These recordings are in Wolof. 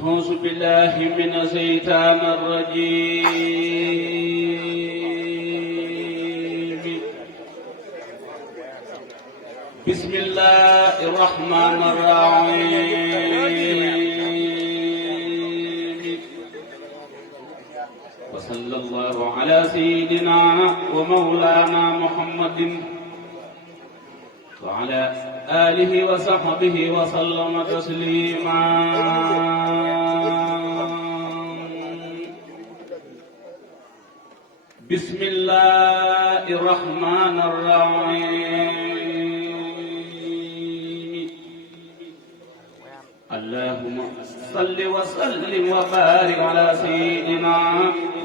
أعوذ بالله من الشيطان الرجيم. بسم الله الرحمن الرحيم. وصلى الله على سيدنا ومولانا محمد وعلى آله وصحبه وسلم تسليما. بسم الله الرحمن الرحيم. اللهم صل وسلم وبارك على سيدنا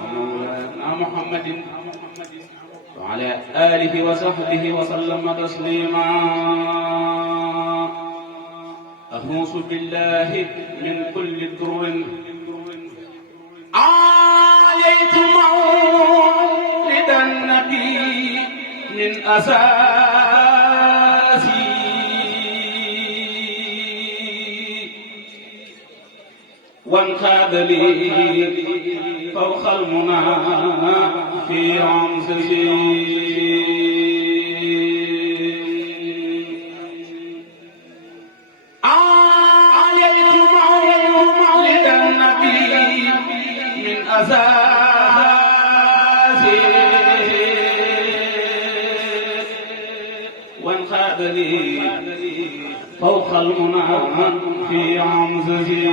ومولانا محمد وعلى آله وصحبه وسلم تسليما. أعوذ بالله من كل ضر عايت مولد النبي من أساسي وانقاد لي فوق المنى في عمسي. عايت مولد النبي من أساسي وانقاد لي فوق المنى في عمسي.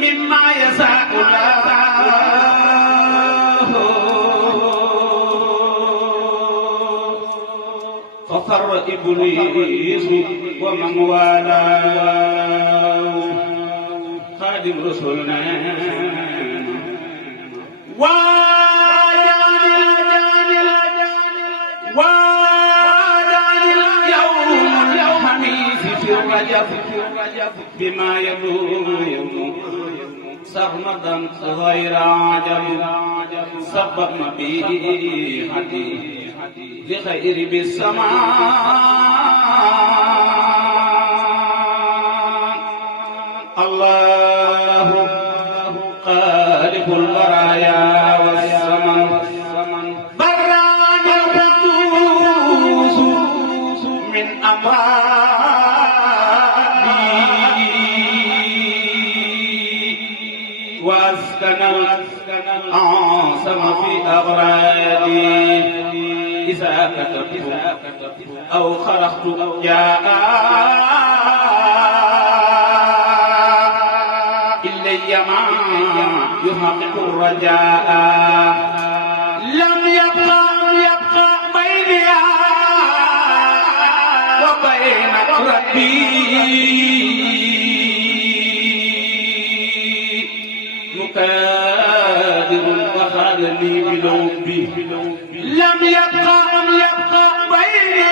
مما يساء الله ففر إبليس ومن والاه. خادم رسولنا بما يدوم سرمدا غير عجب سبب به لخير بالسماء. الله خالق البرايا والسمن بران القدوس من واسكن العاصم في أغرادي. إذا كتبت أو خرجت جاء إلي ما يحقق الرجاء. لم يبقى بيني وبين ربي قادر وخالني بلوبي. لم يبقى بيني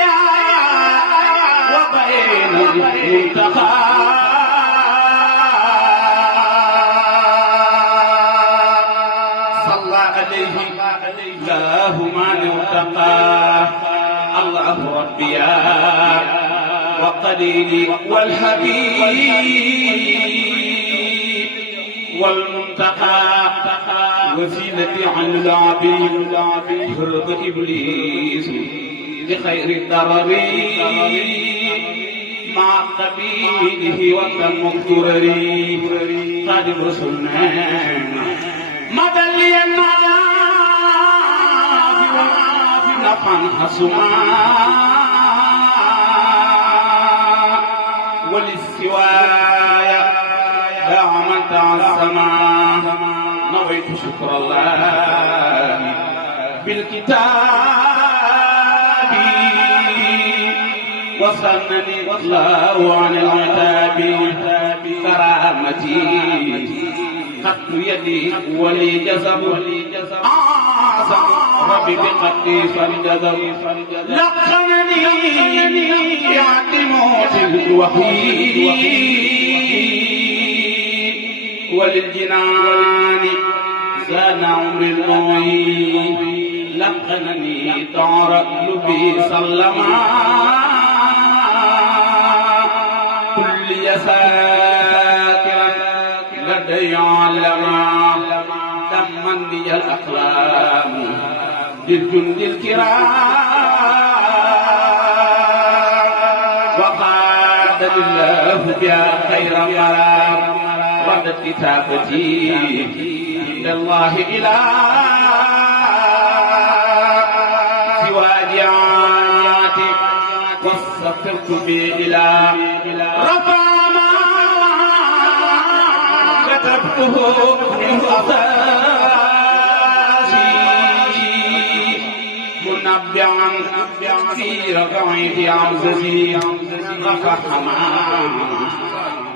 وبين المنتقى صلى عليه الله ما نوتقى. الله ربي وقليلي والحبيب والمنتقى وسيلتي عن العبيد هرب إبليس لخير الضرر مع قبيله وتم الضرر. خادم رسولنا مدى لي النافع نفعا حسما وللسوايا دعما تعسما. نويت شكر الله بالكتاب وصنني الله عن العتاب. كرامتي خط يدي ولي جزم أعظم ربي بقدي فانجذب. لقنني يعتموت الوحيد وللجنان زان عمر المعين. لقنني دار لبي سلما الأقلام للجند الكرام وقاد الله بها خير مرام ردت كتابتي عند الله إلى سواجعاتي واستغفرت به إلى رفع ما كتبته من أساسي منبعا في رقعه عمزتي رفع ما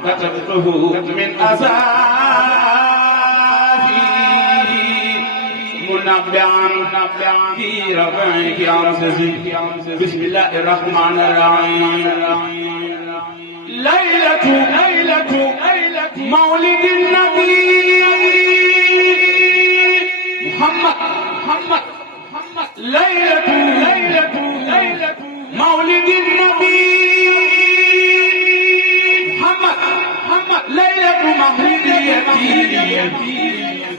كتبته من أساسي منبعا في رفعه عمزتي بسم الله الرحمن الرحيم ليلة مولد النبي محمد ليلة مولد النبي محمد ليلة مولديتي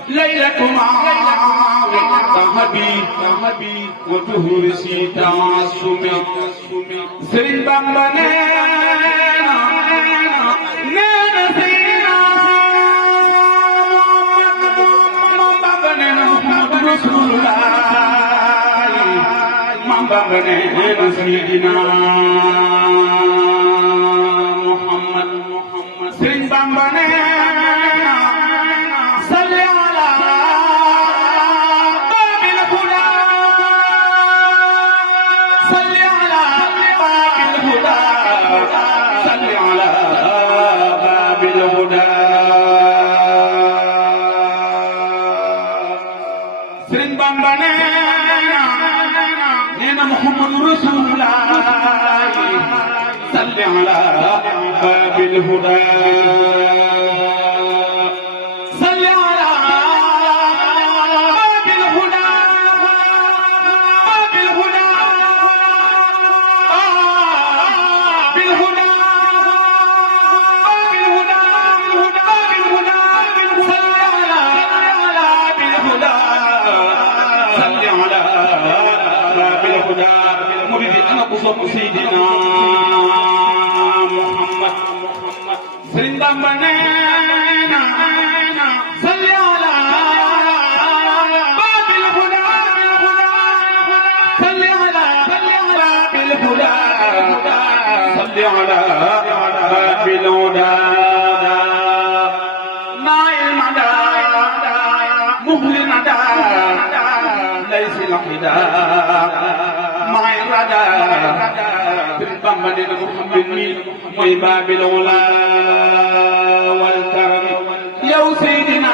ليلة ذهبي وتهرسي تعصمي سرين بامبا نانا سينا محمد رسول الله مامبا نانا سيدنا محمد سرين بامبا صل على باب الهدى صل على باب الهدى صل على باب الهدى سرين بامبا نينا محمد رسول الله صل على باب الهدى صل على باب الهدى باب الهدى بالهدى باب الهدى صل على بالهدى صل على باب الهدى مريد انا قصب سيدنا محمد سرين بامبا صل على باب الهدى صل على باب الهدى صل على باب الهدى نائل المدى مهل المدى ليس الحدى مع الردى بالبامبا محمد موي باب العلا والكرم يا سيدنا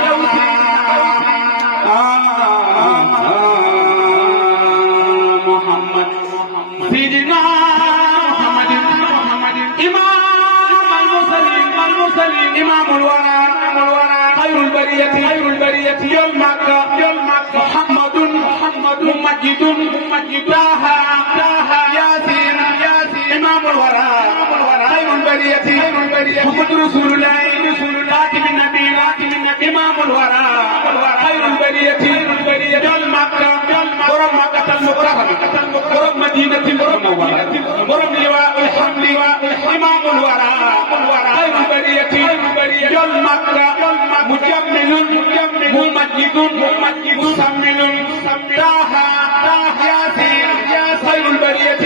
محمد سيدنا محمد إمام المرسلين إمام الورى خير البرية يوم محمد ممجد طه ياسين إمام الورى خير البرية محمد رسول الله خاتم النبي إمام الورى خير البرية يوم برم مكة المكرمة برم مدينة المنورة برم لواء الحمد إمام الورى خير البرية يوم مجمل ممجد مسمل طه ياسين خير البرية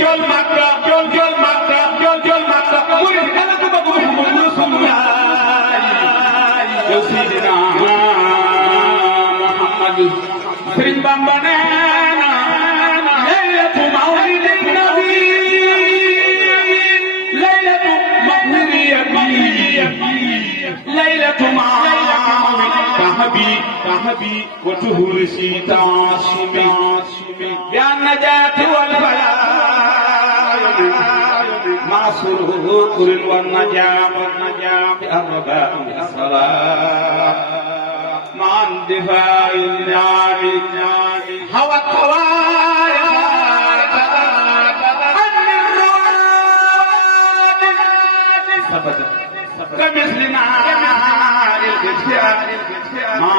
يوم مريد أنا تبقى محمد رسول الله يا سيدنا محمد سرين بامبا ليلة مولد النبي ليلة مولديتي ليلة ذهبي وتهرسي تعصمي بالنجاة والفلاح مع سرور والنجاة بأرباب الصلاة مع اندفاع النار هوت هوايا عن الرواد كمثل نار الجسر مع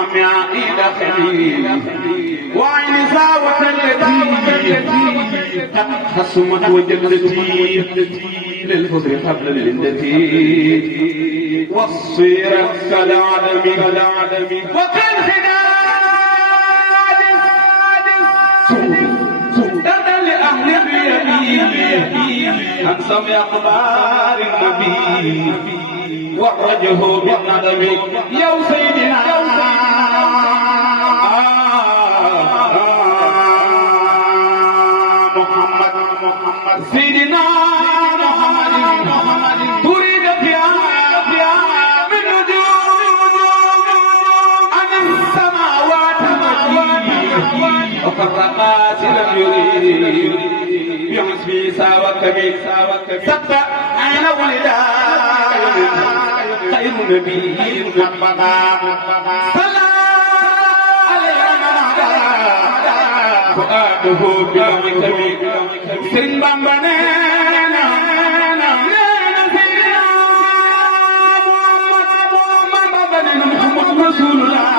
عيد خليل وعين ساوة التي قد خصمت وجلتي للفضل قبل الندتي والصيرة كالعدم وكالخداج سودا لأهل اليمين عن سمع أخبار النبي وأخرجه بالندم يا سيدنا محمد سيدنا محمد تريد فيها من نجوم عن السماوات وفرقات لم يريد بحسبي ساوك سبت عين ولدا خير نبي محمد صلى فؤاده بلغتك سن بامبانا محمد رسول الله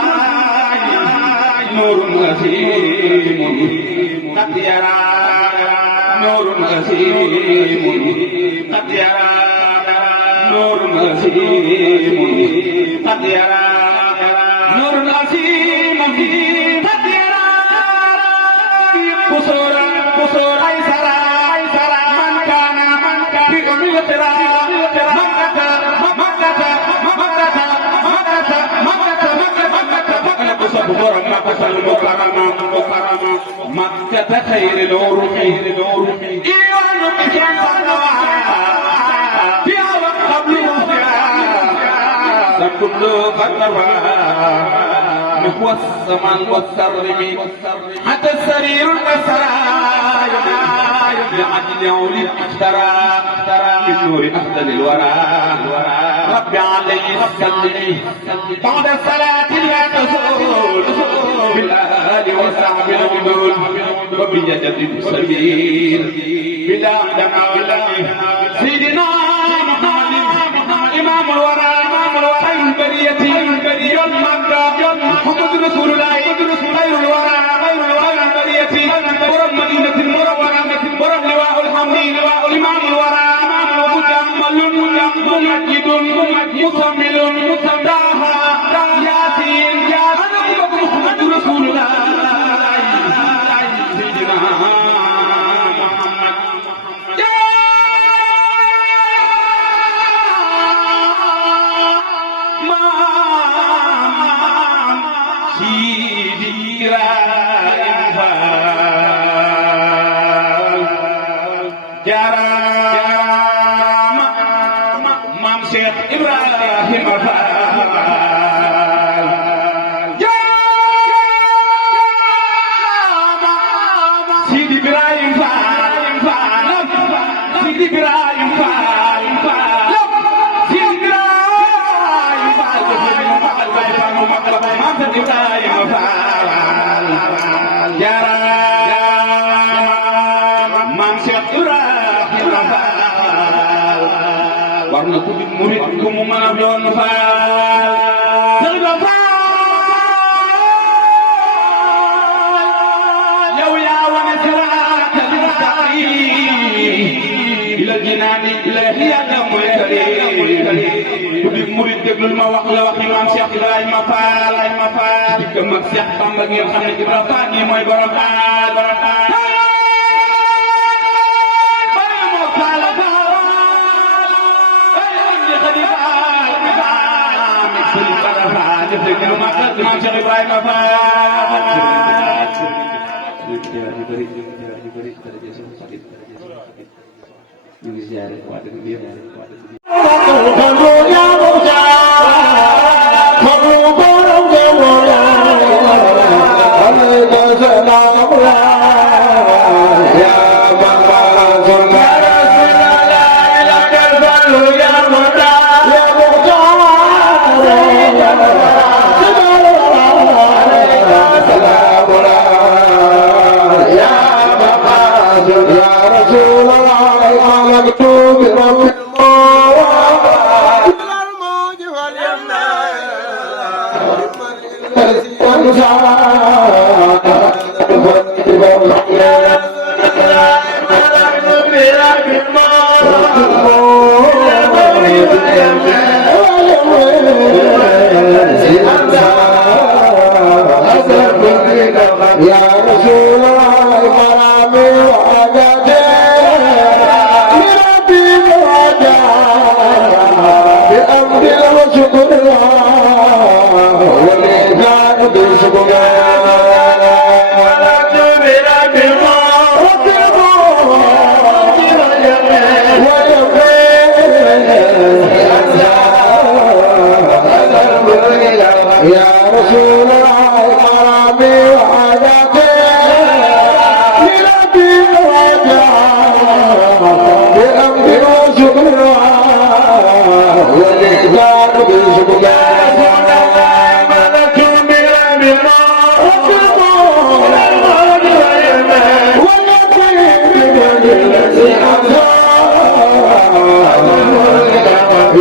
نور أسيم قد يرى نور أسيم قد يرى نور أسيم قد يرى نور أسيم قد يرى قصور أيسرى من كان في أميترى مكة خير نور إيوان بكرم فيها وقبل فيها كل خطوة نحو السماء والسرم حتى السرير الأسرى لعجل عولي اخترى من نور أفضل الورى رب عليه السلم بعد الصلاة لا تزول بالآل والصحب الغدول وبجدد السبيل بلا دمع سيدنا محمد إمام الورى خير البرية محمد رسول الله خير الورى البرية ورب مدينة المنورة ورب لواء الحمد إمام الورى مجمل ممجد مصمل داها ياسين أنا محمد رسول الله سيدنا warna ku di murid ku mu mën a doon faal yow yaa wane siraatal mustaqiim ila jinaani ilaahi yàlla mooy karim ku di murid déglul ma wax la waxi maam Cheikh Ibrahima Fall dikkam ak Cheikh Bamba ngeen xam ne Ibrahima Fall nii mooy borom Fall Maam Cheikh Ibrahima Fall ñu ngi ziare waa dëkk bi yëpp يا رسول الله مرامي وعدتي لربي وعدا بأمر وشكر والإيمان بشكر يا رسول الله مرامي وعدتي لربي وعدا بأمر وشكر والإيمان بشكر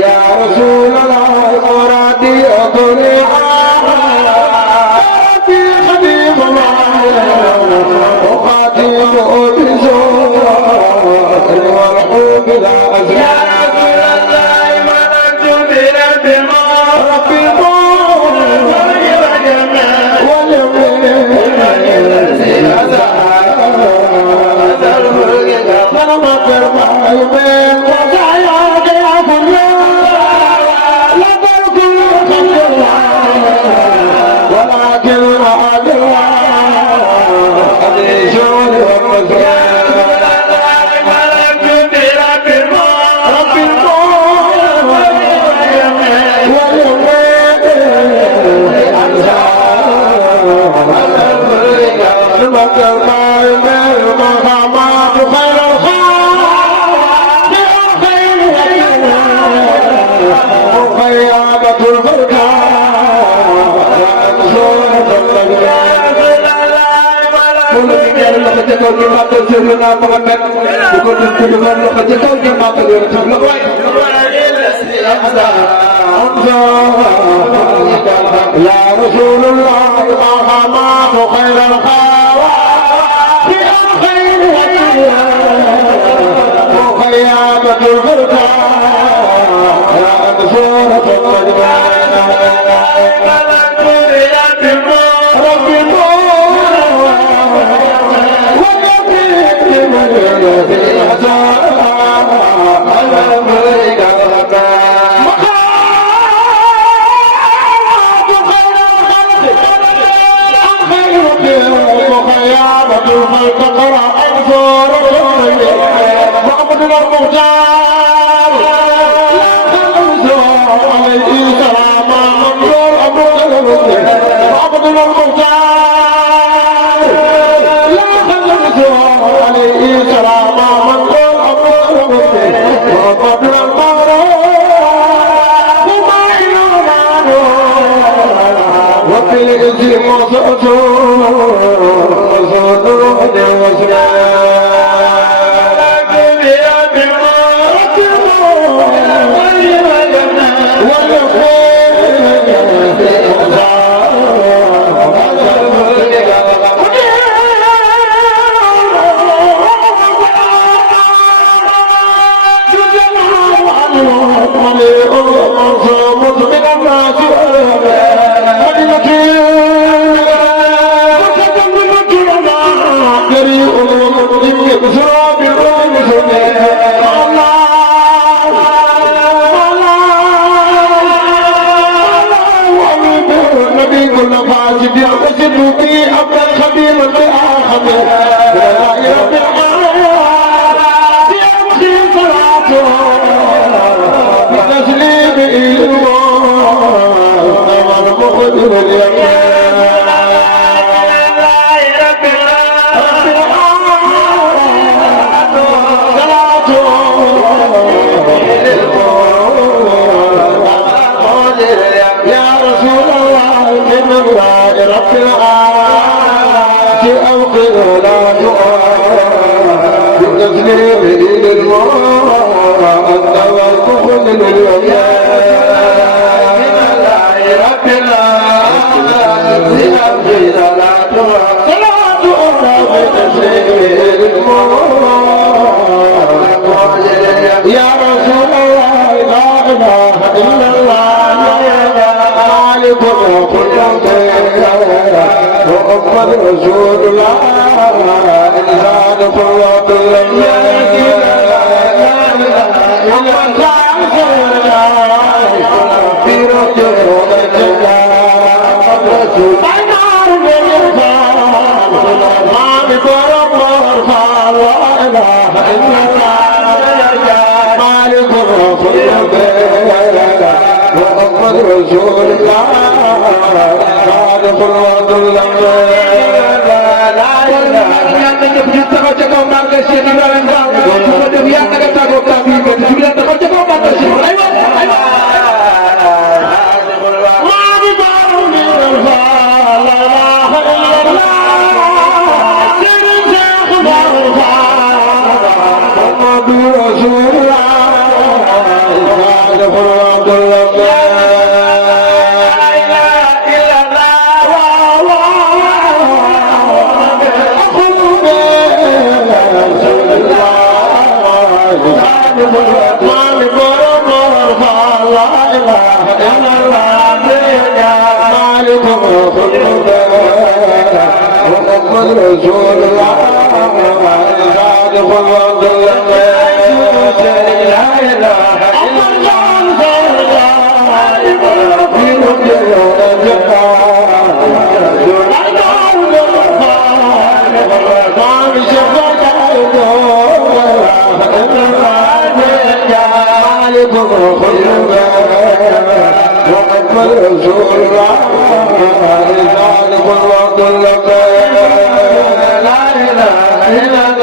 يا رسول الله مرادي أطلع في حبيب الله أخاتم بزور والحب لا أزال يا رسول الله مرحمات خير الخوات يا خير وخيامة الفرقة يا منصورة المجمع ربي صلاة محمد رسول الله إنسان قوة في رجل محمد رسول الله خالق الوضع محمد رسول الله صادق الوعد لا اله الا محمد رسول الله صادق الوعد لا اله الا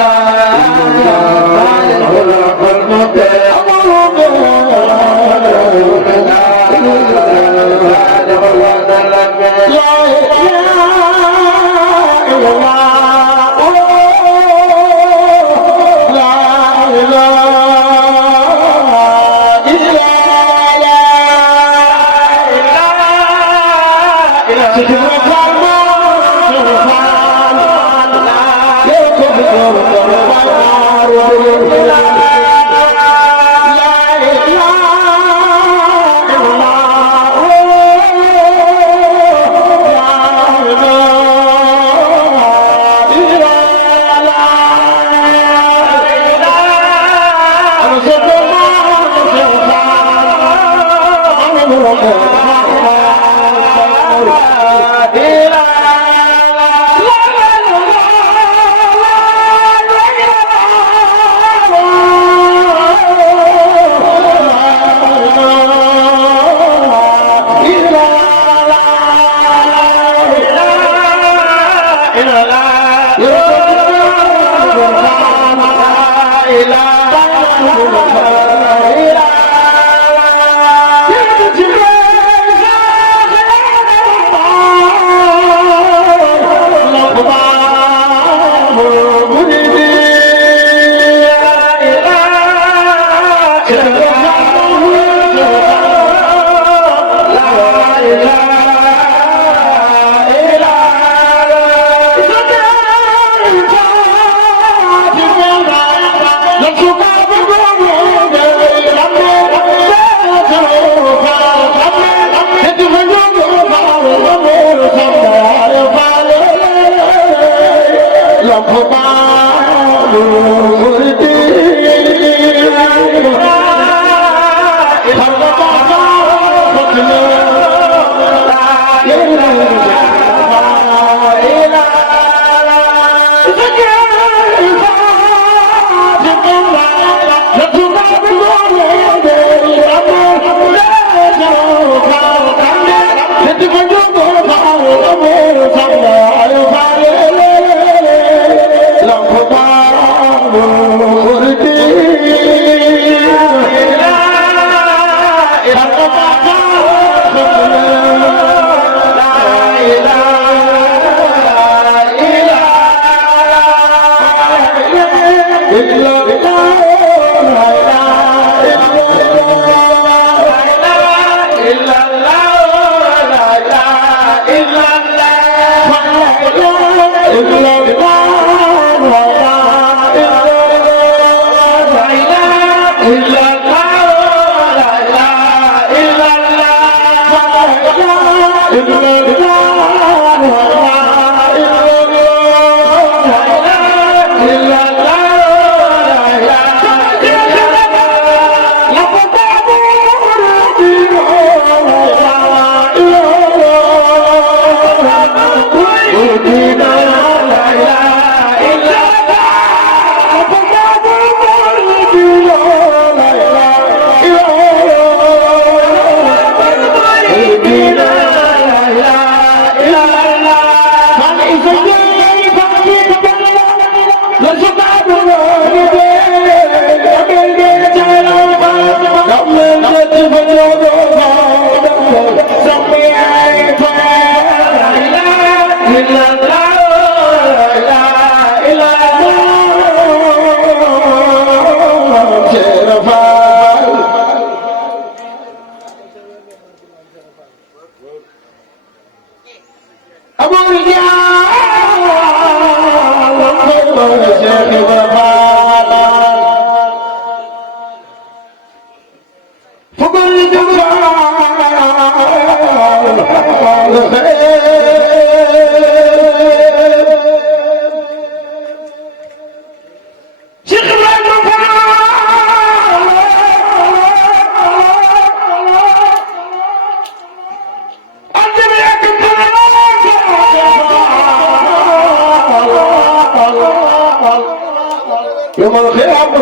يوم الخيام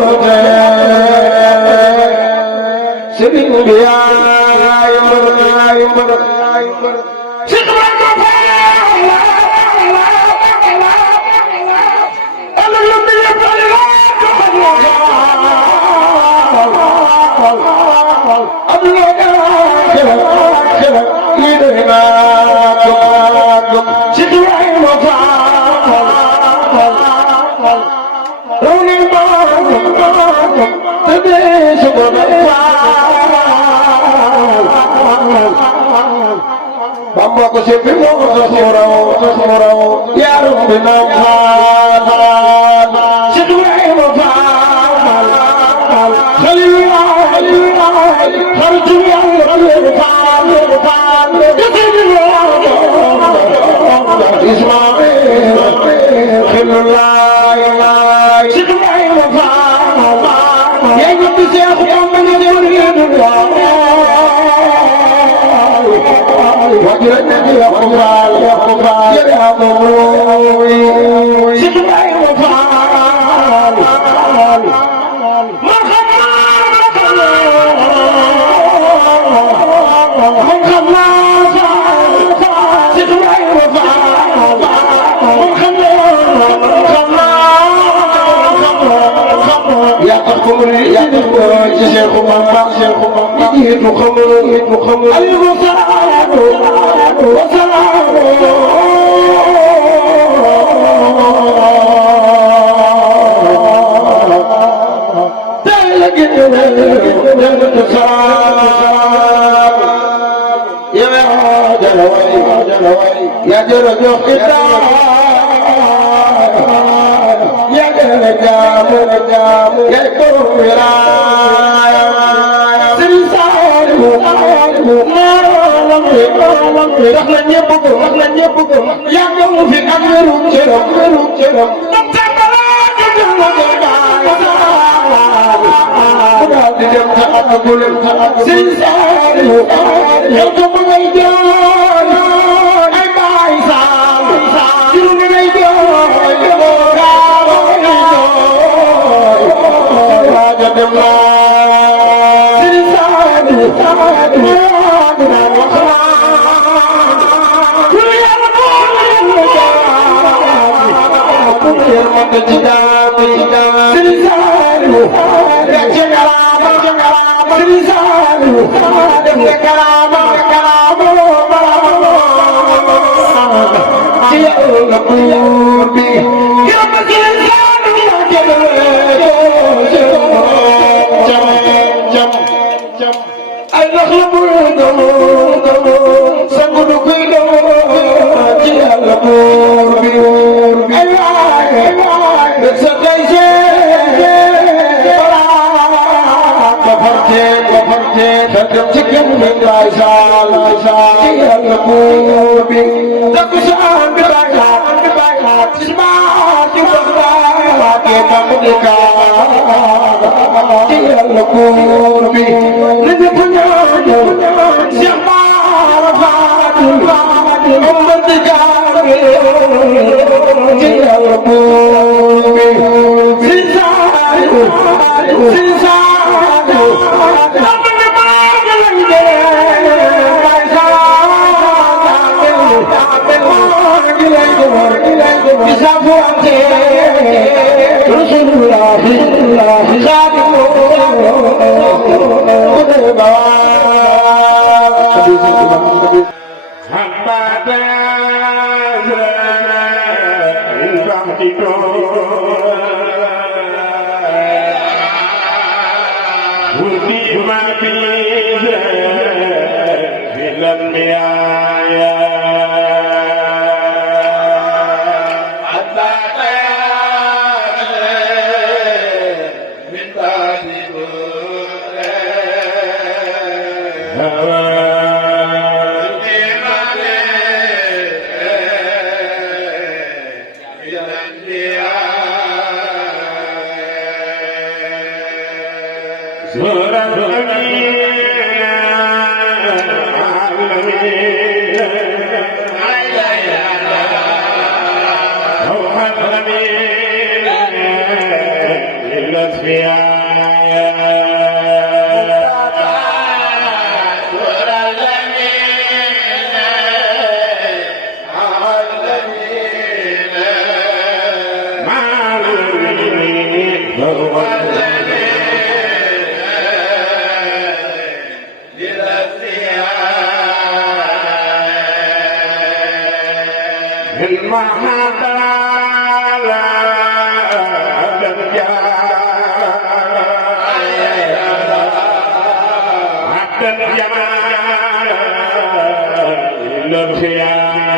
سبيل بيا يمر Bamba ko sepi mo ko sorao ya rabbi na sidway mo fa khalilullah kharju ya rabbi fa ismail khalilullah sidway mo fa ya rabbi se ko man وجه النبي يقبل يا ضروي سيدنا وفعل يا شيخ ماما يجيب خمر المصاب وسلام تلقي يا جلوي يا جلوي يا جام يا كورا wax la ñëpp ko yaa ngi fi am wéru cëram di dem ta amagul Sëriñ Saaliw yow ko ma ngay jooy ay baay saal jiru mi ngay jooy waaja dem la Sëriñ Saaliw Rasulullah وفيما بيزا في الأنبياء Hallelujah.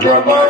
Thank you.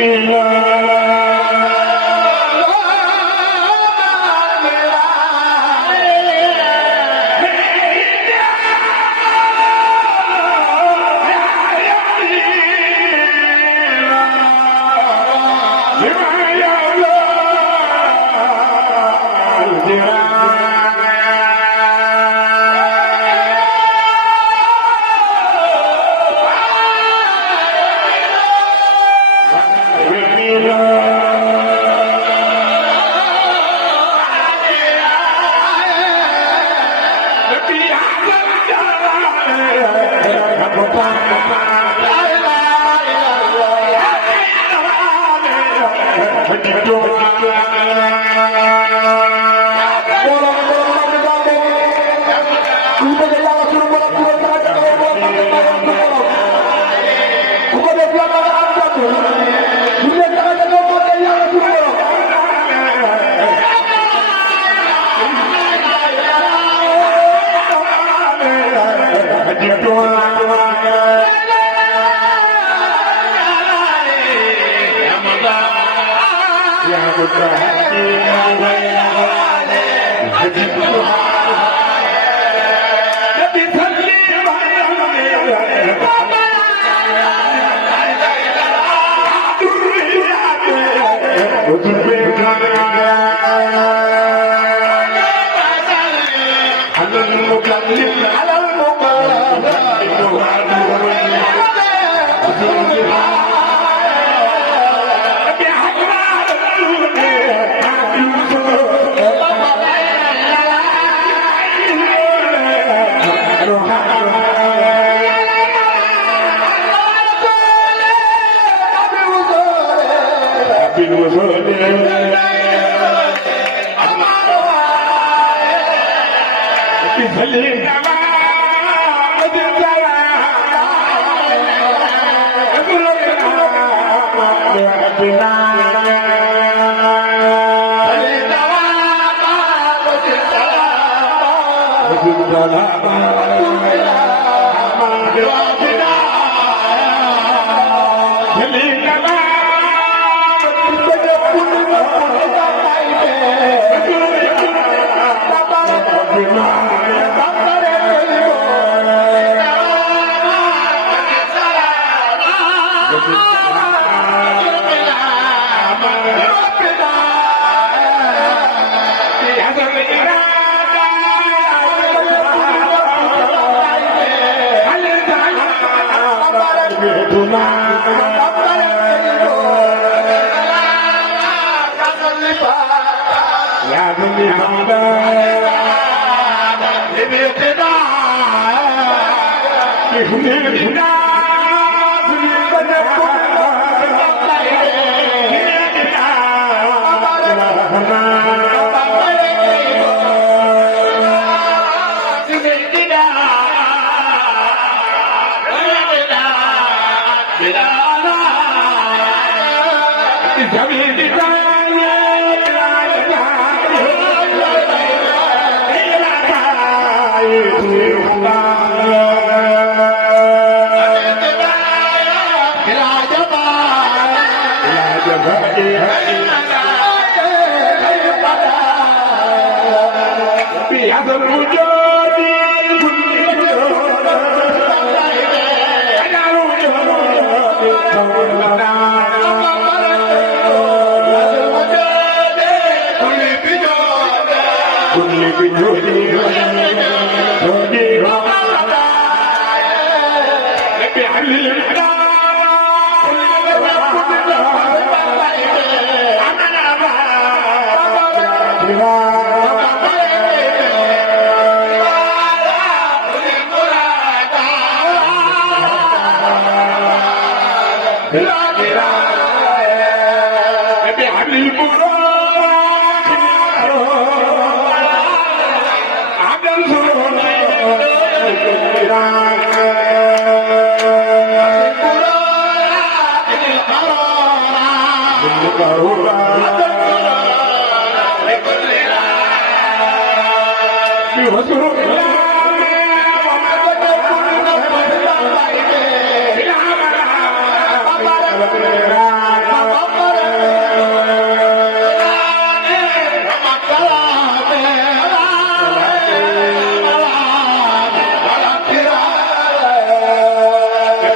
Bye.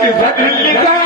بزاد اللسان